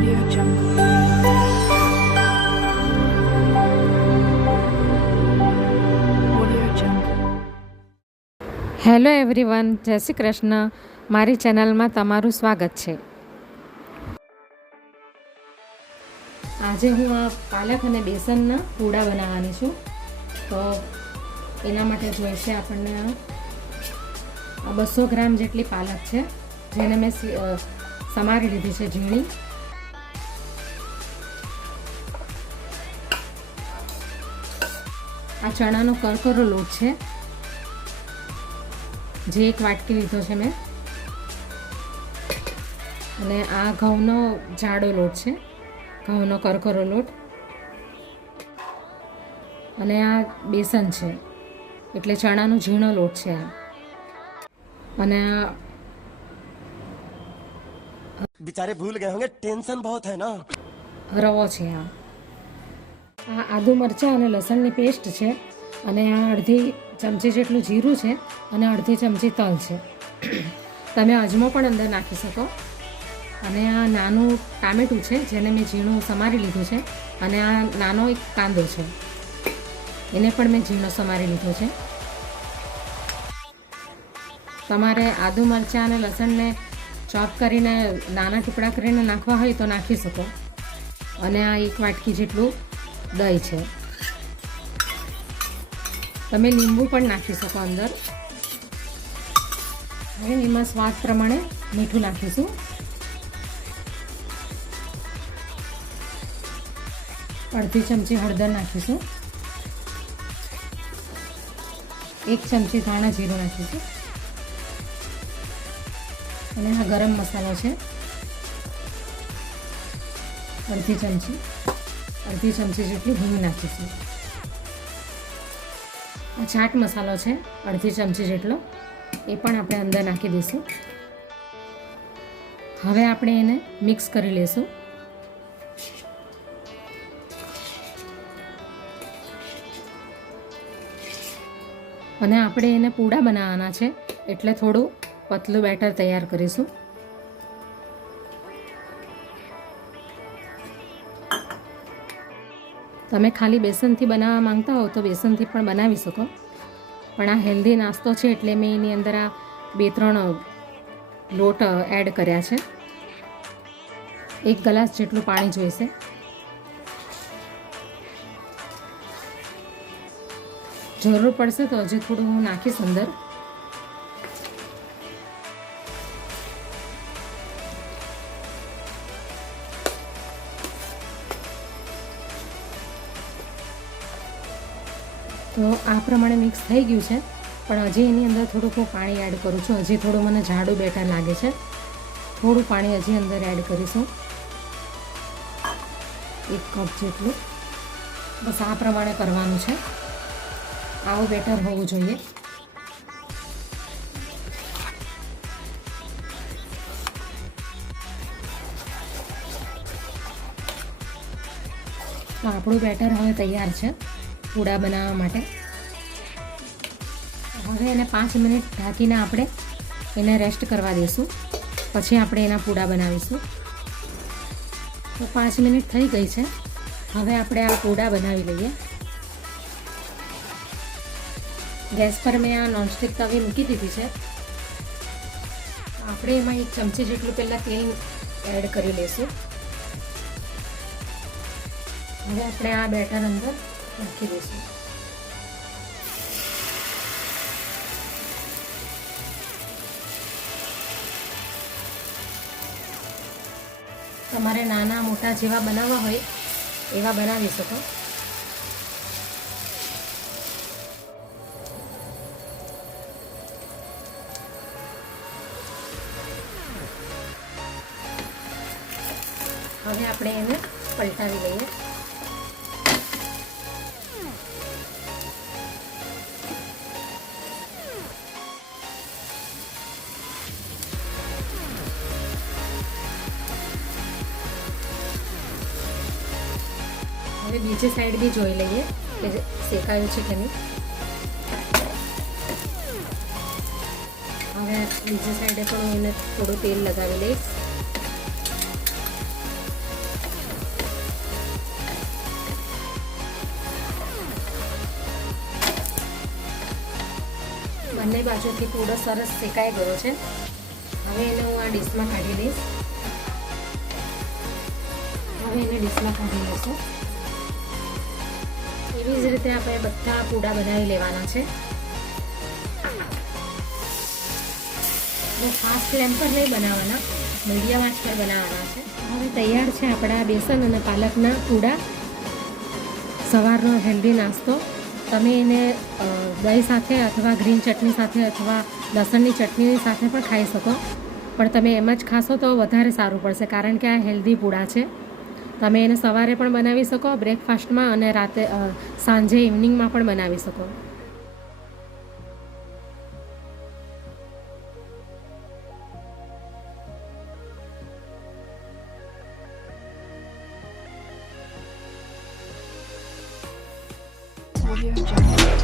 Audio Jungle. Audio Jungle. Hello everyone, જય શ્રી કૃષ્ણ. મારી ચેનલમાં તમારું સ્વાગત છે. આજે હું આ પાલક અને બેસનના પૂડા બનાવવાની છું. તો એના માટે જોઈશે આપણને આ 200 ગ્રામ જેટલી પાલક છે, જેને મેં સમારી લીધી છે ઝીણી. આ ચણાનો કરકરો લોટ છે, જે 1 વાટકી લીધો છે મેં. અને આ ઘઉંનો જાડો લોટ છે, ઘઉંનો કરકરો લોટ. અને આ બેસન છે, એટલે ચણાનો ઝીણો લોટ છે આ. અને આ बेचारे भूल गए होंगे, टेंशन बहुत है ना. રવો છે. આ આદુ મરચાં અને લસણની પેસ્ટ છે. અને આ અડધી ચમચી જેટલું જીરું છે અને અડધી ચમચી તલ છે. તમે અજમો પણ અંદર નાખી શકો. અને આ નાનું ટામેટું છે, જેને મેં ઝીણું સમારી લીધું છે. અને આ નાનો એક કાંદો છે, એને પણ મેં ઝીણો સમારી લીધો છે. તમારે આદુ મરચાં અને લસણને ચોપ કરીને નાના ટુકડા કરીને નાખવા હોય તો નાખી શકો. અને આ 1 વાટકી જેટલું દહીં છે. તમે લીંબુ પણ નાખી શકો અંદર. હવે એમાં સ્વાદ પ્રમાણે મીઠું નાખીશું. અડધી ચમચી હળદર નાખીશું. 1 ચમચી ધાણા જીરું નાખીશું. અને આ ગરમ મસાલો છે, અડધી ચમચી જેટલી હિંગ નાખીશું. આ ચાટ મસાલો છે, અડધી ચમચી જેટલો, એ પણ આપણે અંદર નાખી દઈશું. હવે આપણે એને મિક્સ કરી લઈશું. અને આપણે એને પૂડા બનાવવાના છે, એટલે થોડું પતલું બેટર તૈયાર કરીશું. તમે ખાલી બેસનથી બનાવવા માંગતા હો તો બેસનથી પણ બનાવી શકો. પણ આ હેલ્ધી નાસ્તો છે, એટલે મેં એની અંદર આ 2-3 લોટ એડ કર્યા છે. 1 ગ્લાસ જેટલું પાણી જોઈશે. જરૂર પડશે તો હજી થોડું હું નાખીશ અંદર. તો આ પ્રમાણે મિક્સ થઈ ગયું છે, પણ હજી એની અંદર થોડુંક હું પાણી એડ કરું છું. હજી થોડું મને જાડું બેટર લાગે છે. થોડું પાણી હજી અંદર એડ કરીશું, 1 કપ જેટલું. બસ આ પ્રમાણે કરવાનું છે. આવું બેટર હોવું જોઈએ. તો આપણું બેટર હવે તૈયાર છે પૂડા બનાવવા માટે. હવે એને 5 મિનિટ ઢાંકીને આપણે એને રેસ્ટ કરવા દઈશું. પછી આપણે એના પૂડા બનાવીશું. તો 5 મિનિટ થઈ ગઈ છે. હવે આપણે આ પૂડા બનાવી લઈએ. ગેસ પર મેં આ નોનસ્ટિક તવી મૂકી દીધી છે. આપણે એમાં 1 ચમચી જેટલું પહેલાં તેલ એડ કરી લઈશું. હવે આપણે આ બેટર અંદર નાખી દઈશું. તમારે નાના મોટા જેવા બનાવવા હોય એવા બનાવી શકો. હવે આપણે એને પલટાવી લઈએ. હવે બીજી સાઈડ બી જોઈ લઈએ કે શેકાયું છે કે નહીં. હવે બીજી સાઈડે પણ હું એને થોડું તેલ લગાવી લઈશ. બંને બાજુથી પૂડો સરસ શેકાઈ ગયો છે. હવે એને હું આ ડીશમાં કાઢી દઈશ. હવે એને ડીશમાં કાઢી લઈશું. એવી જ રીતે આપણે બધા પૂડા બનાવી લેવાના છે. ફાસ્ટ ફ્લેમ પર નહીં બનાવવાના, મીડિયમ આંચ પર બનાવવાના છે. હવે તૈયાર છે આપણા બેસન અને પાલકના પૂડા. સવારનો હેલ્ધી નાસ્તો. તમે એને દહીં સાથે અથવા ગ્રીન ચટણી સાથે અથવા લસણની ચટણી સાથે પણ ખાઈ શકો, પણ તમે એમ જ ખાશો તો વધારે સારું પડશે, કારણ કે આ હેલ્ધી પૂડા છે. તમે એને સવારે પણ બનાવી શકો, બ્રેકફાસ્ટમાં, અને રાતે સાંજે ઇવનિંગમાં પણ બનાવી શકો. Audio Jungle.